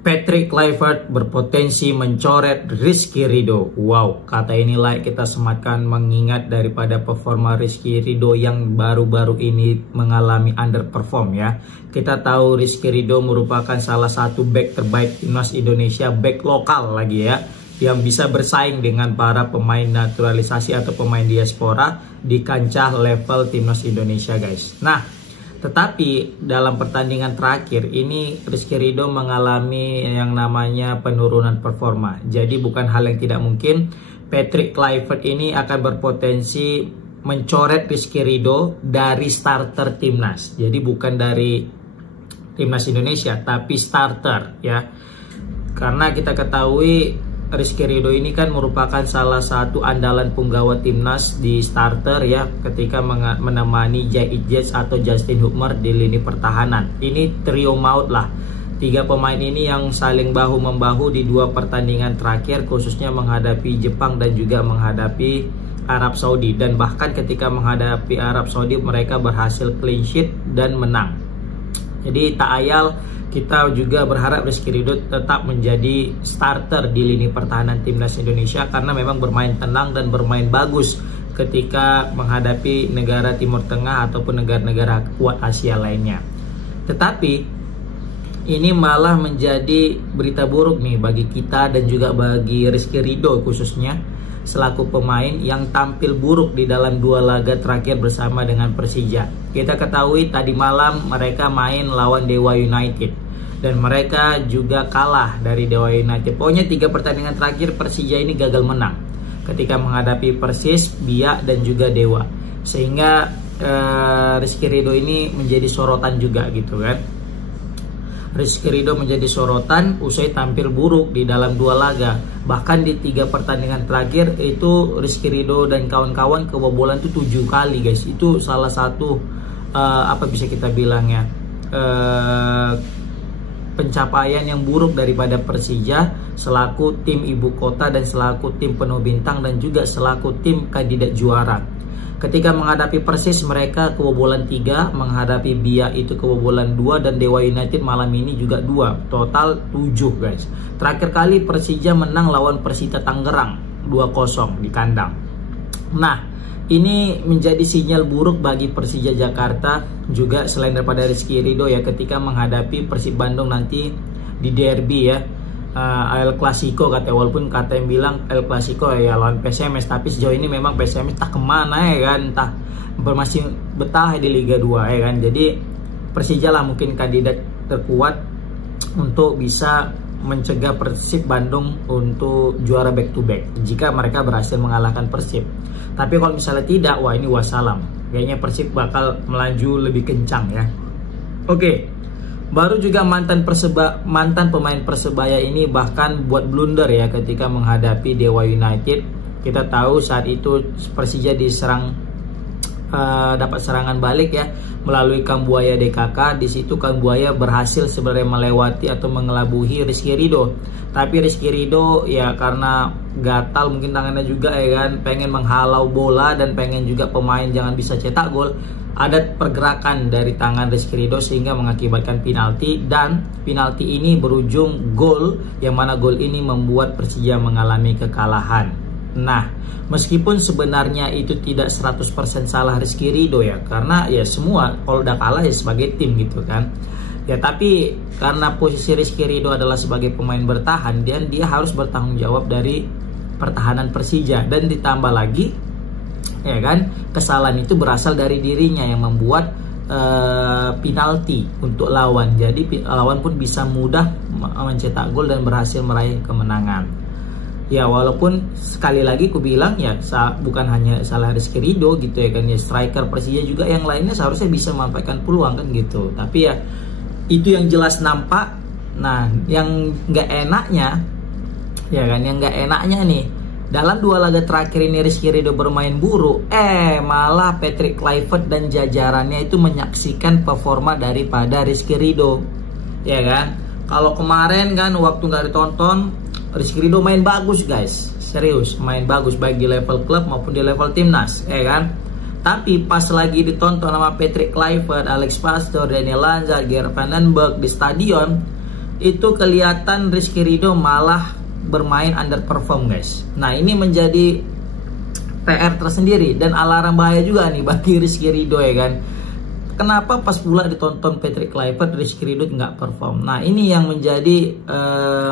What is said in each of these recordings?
Patrick Kluivert berpotensi mencoret Rizky Ridho. Wow, kata inilah kita sematkan mengingat daripada performa Rizky Ridho yang baru-baru ini mengalami underperform ya. Kita tahu Rizky Ridho merupakan salah satu back terbaik timnas Indonesia, back lokal lagi ya, yang bisa bersaing dengan para pemain naturalisasi atau pemain diaspora di kancah level timnas Indonesia guys. Nah, tetapi dalam pertandingan terakhir ini Rizky Ridho mengalami yang namanya penurunan performa. Jadi bukan hal yang tidak mungkin Patrick Kluivert ini akan berpotensi mencoret Rizky Ridho dari starter timnas. Jadi bukan dari timnas Indonesia tapi starter ya. Karena kita ketahui Rizky Ridho ini kan merupakan salah satu andalan punggawa timnas di starter ya, ketika menemani Jai Ijets atau Justin Hubner di lini pertahanan. Ini trio maut lah. Tiga pemain ini yang saling bahu-membahu di dua pertandingan terakhir, khususnya menghadapi Jepang dan juga menghadapi Arab Saudi. Dan bahkan ketika menghadapi Arab Saudi mereka berhasil clean sheet dan menang. Jadi tak ayal kita juga berharap Rizky Ridho tetap menjadi starter di lini pertahanan timnas Indonesia karena memang bermain tenang dan bermain bagus ketika menghadapi negara Timur Tengah ataupun negara-negara kuat Asia lainnya. Tetapi ini malah menjadi berita buruk nih bagi kita dan juga bagi Rizky Ridho khususnya selaku pemain yang tampil buruk di dalam dua laga terakhir bersama dengan Persija. Kita ketahui tadi malam mereka main lawan Dewa United dan mereka juga kalah dari Dewa United. Pokoknya 3 pertandingan terakhir Persija ini gagal menang ketika menghadapi Persis, Biak dan juga Dewa. Sehingga Rizky Ridho ini menjadi sorotan juga gitu kan. Rizky Ridho menjadi sorotan usai tampil buruk di dalam 2 laga. Bahkan di 3 pertandingan terakhir itu Rizky Ridho dan kawan-kawan kebobolan itu 7 kali guys. Itu salah satu apa bisa kita bilang ya, pencapaian yang buruk daripada Persija selaku tim ibu kota dan selaku tim penuh bintang dan juga selaku tim kandidat juara. Ketika menghadapi Persis mereka kebobolan 3, menghadapi Biak itu kebobolan 2 dan Dewa United malam ini juga 2, total 7 guys. Terakhir kali Persija menang lawan Persita Tangerang 2-0 di kandang. Nah, ini menjadi sinyal buruk bagi Persija Jakarta juga selain daripada Rizky Ridho ya ketika menghadapi Persib Bandung nanti di derby ya. El Clasico katanya, walaupun kata yang bilang El Clasico ya lawan PSMS, tapi sejauh ini memang PSMS tak kemana ya kan, entah masih betah di Liga 2 ya kan. Jadi Persija lah mungkin kandidat terkuat untuk bisa mencegah Persib Bandung untuk juara back to back jika mereka berhasil mengalahkan Persib. Tapi kalau misalnya tidak, wah ini wassalam, kayaknya Persib bakal melaju lebih kencang ya. Oke. Baru juga mantan pemain Persebaya ini bahkan buat blunder ya ketika menghadapi Dewa United. Kita tahu saat itu Persija diserang, dapat serangan balik ya melalui Kambuaya DKK. Di situ Kambuaya berhasil sebenarnya melewati atau mengelabuhi Rizky Ridho. Tapi Rizky Ridho ya karena gatal mungkin tangannya juga ya kan, pengen menghalau bola dan pengen juga pemain jangan bisa cetak gol. Ada pergerakan dari tangan Rizky Ridho sehingga mengakibatkan penalti, dan penalti ini berujung gol yang mana gol ini membuat Persija mengalami kekalahan. Nah, meskipun sebenarnya itu tidak 100% salah Rizky Ridho ya, karena ya semua kalau udah kalah ya sebagai tim gitu kan. Ya tapi karena posisi Rizky Ridho adalah sebagai pemain bertahan, dan dia harus bertanggung jawab dari pertahanan Persija, dan ditambah lagi ya kan, kesalahan itu berasal dari dirinya yang membuat penalti untuk lawan. Jadi lawan pun bisa mudah mencetak gol dan berhasil meraih kemenangan. Ya walaupun sekali lagi ku bilang ya bukan hanya salah Rizky Ridho gitu ya kan, ya striker Persija juga yang lainnya seharusnya bisa memanfaatkan peluang kan gitu. Tapi ya itu yang jelas nampak. Nah, yang nggak enaknya ya kan, yang nggak enaknya nih, dalam 2 laga terakhir ini Rizky Ridho bermain buruk, malah Patrick Kluivert dan jajarannya itu menyaksikan performa daripada Rizky Ridho, ya kan? Kalau kemarin kan waktu nggak ditonton, Rizky Ridho main bagus guys, serius main bagus baik di level klub maupun di level timnas, ya kan? Tapi pas lagi ditonton sama Patrick Kluivert, Alex Pastoor, Daniel Lanza, Geert Van den Berg di stadion, itu kelihatan Rizky Ridho malah bermain underperform guys. Nah ini menjadi PR tersendiri dan alarm bahaya juga nih bagi Rizky Ridho ya kan. Kenapa pas pula ditonton Patrick Kluivert Rizky Ridho nggak perform? Nah ini yang menjadi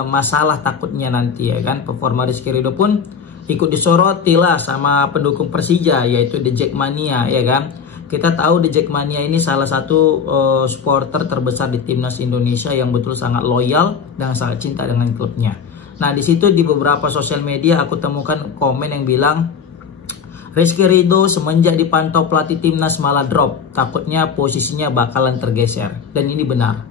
masalah takutnya nanti ya kan. Performa Rizky Ridho pun ikut disoroti lah sama pendukung Persija, yaitu The Jackmania ya kan. Kita tahu The Jackmania ini salah satu supporter terbesar di timnas Indonesia yang betul sangat loyal dan sangat cinta dengan klubnya. Nah di situ di beberapa sosial media aku temukan komen yang bilang Rizky Ridho semenjak dipantau pelatih timnas malah drop, takutnya posisinya bakalan tergeser. Dan ini benar.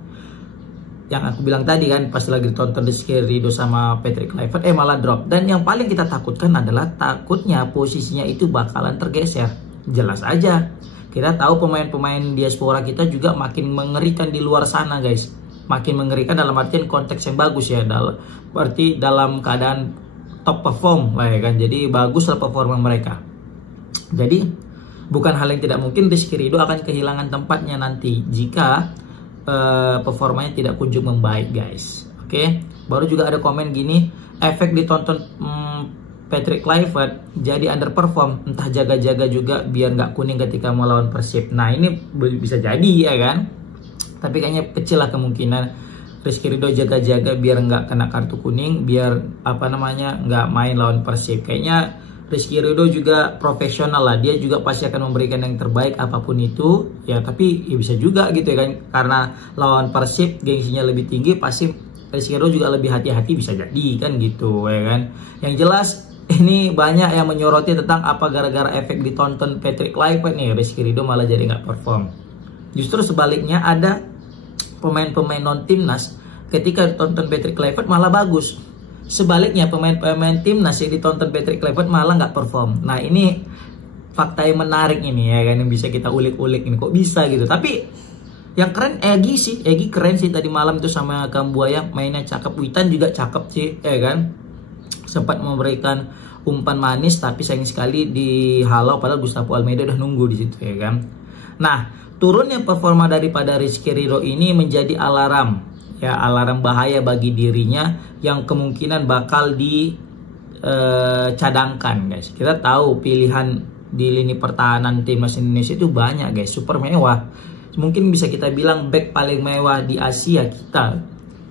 Yang aku bilang tadi kan pas lagi tonton Rizky Ridho sama Patrick Kluivert malah drop. Dan yang paling kita takutkan adalah takutnya posisinya itu bakalan tergeser. Jelas aja. Kita tahu pemain-pemain diaspora kita juga makin mengerikan di luar sana guys. Makin mengerikan dalam artian konteks yang bagus ya. Berarti dalam keadaan top perform lah ya kan. Jadi bagus lah performa mereka. Jadi bukan hal yang tidak mungkin Rizky Ridho akan kehilangan tempatnya nanti jika performanya tidak kunjung membaik guys. Oke. Baru juga ada komen gini, efek ditonton Patrick Kluivert jadi underperform, entah jaga-jaga juga biar nggak kuning ketika melawan Persib. Nah ini bisa jadi ya kan, tapi kayaknya kecil lah kemungkinan Rizky Ridho jaga-jaga biar nggak kena kartu kuning, biar nggak main lawan Persib. Kayaknya Rizky Ridho juga profesional lah, dia juga pasti akan memberikan yang terbaik apapun itu ya. Tapi ya bisa juga gitu ya kan, karena lawan Persib gengsinya lebih tinggi, pasti Rizky Ridho juga lebih hati-hati, bisa jadi kan gitu ya kan. Yang jelas ini banyak yang menyoroti tentang apa gara-gara efek ditonton Patrick Kluivert nih Rizky Ridho malah jadi nggak perform. Justru sebaliknya ada pemain-pemain non timnas ketika ditonton Patrick Kluivert malah bagus. Sebaliknya pemain-pemain timnas yang ditonton Patrick Kluivert malah nggak perform. Nah ini fakta yang menarik ini ya kan, yang bisa kita ulik-ulik ini kok bisa gitu. Tapi yang keren Egy keren sih tadi malam itu sama Kambuaya, mainnya cakep. Witan juga cakep sih ya kan. Sempat memberikan umpan manis tapi sayang sekali dihalau padahal Gustavo Almeida udah nunggu di situ ya kan. Nah, turunnya performa daripada Rizky Ridho ini menjadi alarm bahaya bagi dirinya yang kemungkinan bakal dicadangkan guys. Kita tahu pilihan di lini pertahanan timnas Indonesia itu banyak guys, super mewah. Mungkin bisa kita bilang back paling mewah di Asia kita.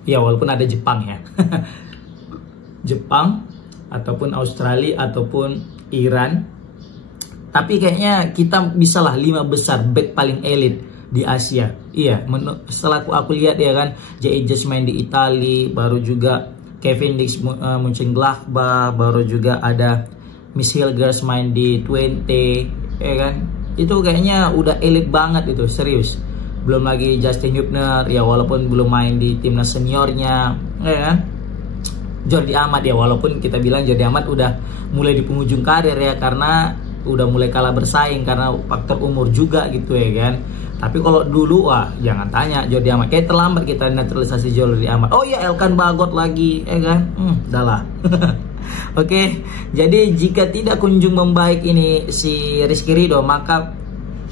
Ya walaupun ada Jepang ya. Jepang ataupun Australia ataupun Iran, tapi kayaknya kita bisalah 5 besar back paling elit di Asia. Iya, setelah aku lihat ya kan, J.A. main di Italia, baru juga Kevin Dix Mönchengladbach, baru juga ada Miss Hilgers main di Twente ya kan. Itu kayaknya udah elit banget itu, serius. Belum lagi Justin Hübner ya, walaupun belum main di timnas seniornya ya kan. Jordi Amat ya, walaupun kita bilang Jordi Amat udah mulai di penghujung karir ya, karena udah mulai kalah bersaing karena faktor umur juga gitu ya kan. Tapi kalau dulu wah jangan tanya, Jordi Amat kayak terlambat kita naturalisasi Jordi Amat. Oh iya, Elkan Bagot lagi ya kan. Udahlah. Oke, jadi jika tidak kunjung membaik ini si Rizky Ridho, maka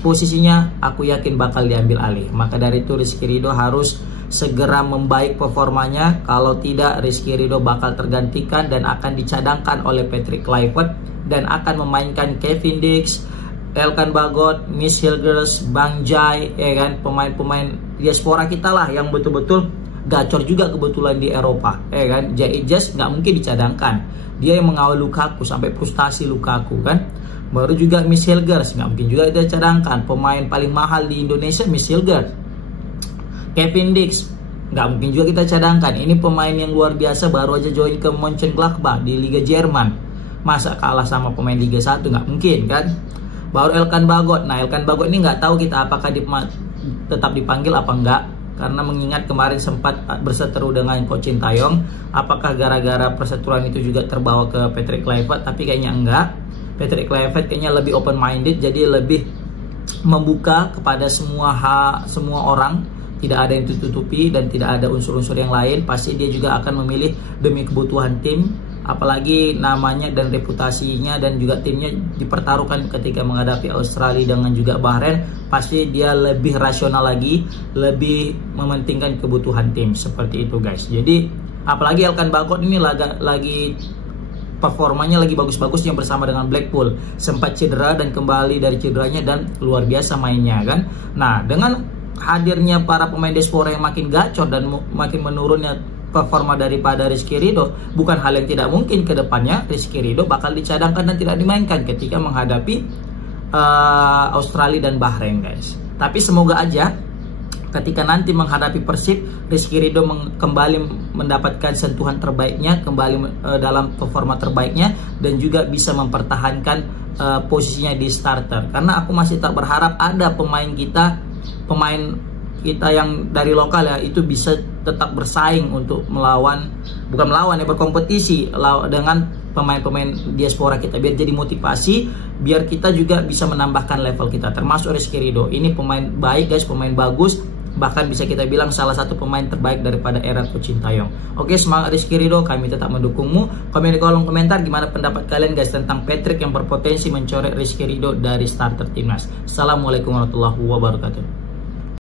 posisinya aku yakin bakal diambil alih. Maka dari itu Rizky Ridho harus segera membaik performanya. Kalau tidak, Rizky Ridho bakal tergantikan dan akan dicadangkan oleh Patrick Kluivert dan akan memainkan Kevin Dix, Elkan Bagot, Miss Hilgers, Bang Jai ya kan, pemain-pemain diaspora kita lah yang betul-betul gacor juga kebetulan di Eropa ya kan. J.A. nggak mungkin dicadangkan, dia yang mengawal Lukaku sampai frustasi Lukaku kan. Baru juga Miss Hilgers nggak mungkin juga dia cadangkan, pemain paling mahal di Indonesia Miss Hilgers. Kevin Dix nggak mungkin juga kita cadangkan, ini pemain yang luar biasa, baru aja join ke Mönchengladbach di Liga Jerman, masa kalah sama pemain Liga 1, nggak mungkin kan. Baru Elkan Bagot, nah Elkan Bagot ini nggak tahu kita apakah tetap dipanggil apa enggak, karena mengingat kemarin sempat berseteru dengan Coach Sintayong, apakah gara-gara perseteruan itu juga terbawa ke Patrick Kluivert, tapi kayaknya enggak. Patrick Kluivert kayaknya lebih open minded, jadi lebih membuka kepada semua orang, tidak ada yang ditutupi dan tidak ada unsur-unsur yang lain. Pasti dia juga akan memilih demi kebutuhan tim apalagi namanya dan reputasinya dan juga timnya dipertaruhkan ketika menghadapi Australia dengan juga Bahrain, pasti dia lebih rasional lagi, lebih mementingkan kebutuhan tim, seperti itu guys. Jadi apalagi Elkan Bagot ini lagi performanya lagi bagus-bagusnya bersama dengan Blackpool, sempat cedera dan kembali dari cederanya dan luar biasa mainnya kan. Nah, dengan hadirnya para pemain Diaspora yang makin gacor dan makin menurunnya performa daripada Rizky Ridho, bukan hal yang tidak mungkin ke depannya Rizky Ridho bakal dicadangkan dan tidak dimainkan ketika menghadapi Australia dan Bahrain guys. Tapi semoga aja ketika nanti menghadapi Persib, Rizky Ridho kembali mendapatkan sentuhan terbaiknya, kembali dalam performa terbaiknya, dan juga bisa mempertahankan posisinya di starter. Karena aku masih tak berharap ada pemain kita yang dari lokal ya, itu bisa tetap bersaing untuk berkompetisi dengan pemain-pemain diaspora kita, biar jadi motivasi, biar kita juga bisa menambahkan level kita, termasuk Rizky Ridho. Ini pemain baik guys, pemain bagus, bahkan bisa kita bilang salah satu pemain terbaik daripada era Coach Sintayong. Oke, semangat Rizky Ridho, kami tetap mendukungmu. Komen di kolom komentar gimana pendapat kalian guys tentang Patrick yang berpotensi mencoret Rizky Ridho dari starter timnas. Assalamualaikum warahmatullahi wabarakatuh.